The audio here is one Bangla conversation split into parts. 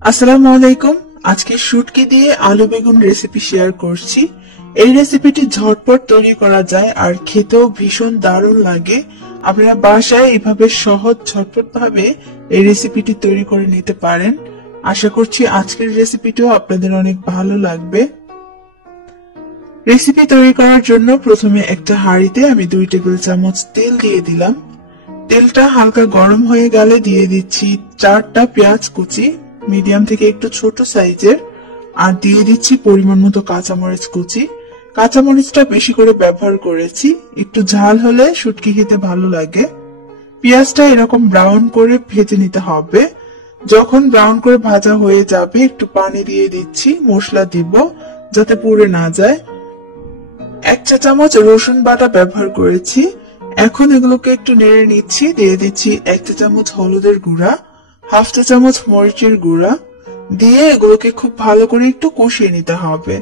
আসসালামু আলাইকুম। আজকে শুটকি দিয়ে আলু বেগুন রেসিপি শেয়ার করছি। এই রেসিপিটি ঝটপট তৈরি করা যায় আর খেতেও ভীষণ দারুণ লাগে। আপনারা বাসায় এভাবে সহজ ঝটপট ভাবে এই রেসিপিটি তৈরি করে নিতে পারেন। আশা করছি আজকের রেসিপিটিও আপনাদের অনেক ভালো লাগবে। রেসিপি তৈরি করার জন্য প্রথমে একটা হাঁড়িতে আমি 2 টেবিল চামচ তেল দিয়ে দিলাম। তেলটা হালকা গরম হয়ে গেলে দিয়ে দিচ্ছি 4টা পেঁয়াজ কুচি, মিডিয়াম থেকে একটু ছোট সাইজের, আর দিয়ে দিচ্ছি পরিমাণ মতো কাঁচামরিচ কুচি। কাঁচামরিচটা বেশি করে ব্যবহার করেছি, একটু ঝাল হলে শুটকি খেতে ভালো লাগে। পেঁয়াজটা এরকম ব্রাউন করে ভেজে নিতে হবে। যখন ব্রাউন করে ভাজা হয়ে যাবে একটু পানি দিয়ে দিচ্ছি, মশলা দিব যাতে পুড়ে না যায়। 1 চা চামচ রসুন বাটা ব্যবহার করেছি। এখন এগুলোকে একটু নেড়ে নিচ্ছি। দিয়ে দিচ্ছি 1 চা চামচ হলুদের গুঁড়া, 1/2 চা চামচ মরিচের গুঁড়া দিয়ে এগুলোকে খুব ভালো করে একটু কষিয়ে নিতে হবে।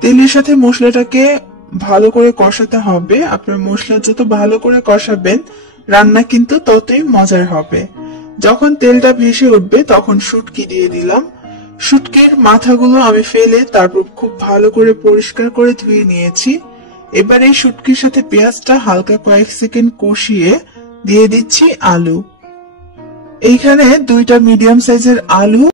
তেলের সাথে মশলাটাকে ভালো করে কষাতে হবে। আপনার মশলা যত ভালো করে কষাবেন রান্না কিন্তু ততই মজার হবে। যখন তেলটা ভেসে উঠবে তখন শুটকি দিয়ে দিলাম। শুটকির মাথাগুলো আমি ফেলে তারপর খুব ভালো করে পরিষ্কার করে ধুয়ে নিয়েছি। এবার এই শুটকির সাথে পেঁয়াজটা হালকা কয়েক সেকেন্ড কষিয়ে দিয়ে দিচ্ছি আলু। এইখানে 2টা মিডিয়াম সাইজের আলু